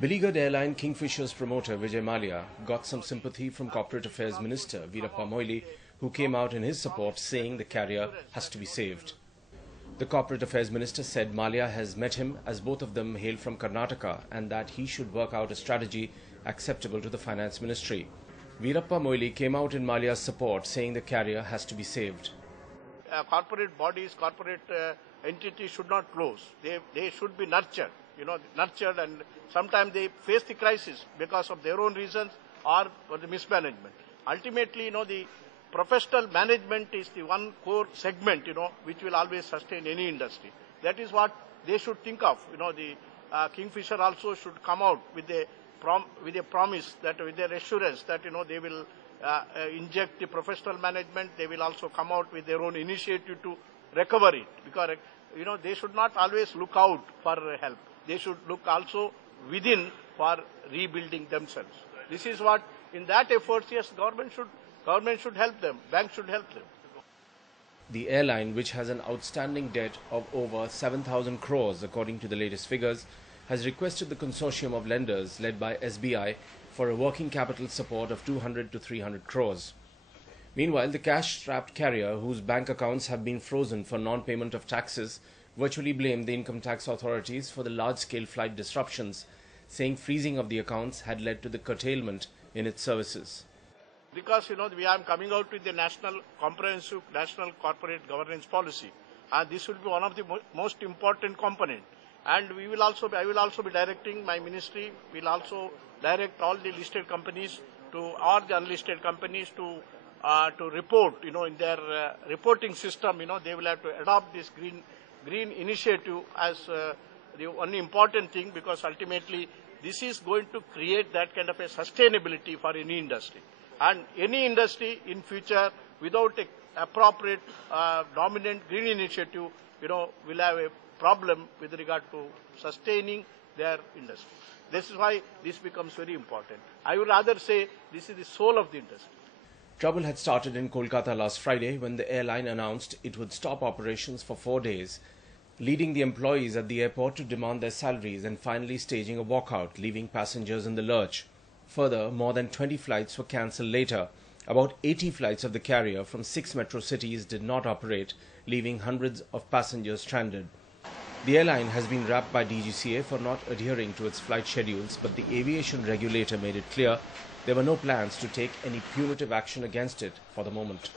Beleaguered airline Kingfisher's promoter Vijay Mallya got some sympathy from Corporate Affairs Minister Veerappa Moily, who came out in his support saying the carrier has to be saved. The Corporate Affairs Minister said Mallya has met him as both of them hail from Karnataka and that he should work out a strategy acceptable to the Finance Ministry. Veerappa Moily came out in Mallya's support saying the carrier has to be saved. Corporate bodies, corporate entities should not close. They should be nurtured, nurtured, and sometimes they face the crisis because of their own reasons or for the mismanagement. Ultimately, the professional management is the one core segment, which will always sustain any industry. That is what they should think of. The Kingfisher also should come out with a promise, that with their assurance that they will inject the professional management. They will also come out with their own initiative to recover it, because they should not always look out for help. They should look also within for rebuilding themselves. This is what, in that effort, yes, government should help them, banks should help them. The airline, which has an outstanding debt of over 7,000 crores according to the latest figures, has requested the consortium of lenders led by SBI for a working capital support of 200 to 300 crores. Meanwhile, the cash-strapped carrier, whose bank accounts have been frozen for non-payment of taxes, virtually blamed the income tax authorities for the large-scale flight disruptions, saying freezing of the accounts had led to the curtailment in its services. Because, we are coming out with the comprehensive national corporate governance policy, and this will be one of the most important components. And I will also be directing, my ministry will also direct all the listed companies or the unlisted companies to report, in their reporting system, they will have to adopt this green initiative as the only important thing, because ultimately this is going to create that kind of a sustainability for any industry. And any industry in future without an appropriate dominant green initiative, will have a problem with regard to sustaining their industry. This is why this becomes very important. I would rather say this is the soul of the industry. Trouble had started in Kolkata last Friday when the airline announced it would stop operations for 4 days, leading the employees at the airport to demand their salaries and finally staging a walkout, leaving passengers in the lurch. Further, more than 20 flights were cancelled later. About 80 flights of the carrier from 6 metro cities did not operate, leaving hundreds of passengers stranded. The airline has been rapped by DGCA for not adhering to its flight schedules, but the aviation regulator made it clear there were no plans to take any punitive action against it for the moment.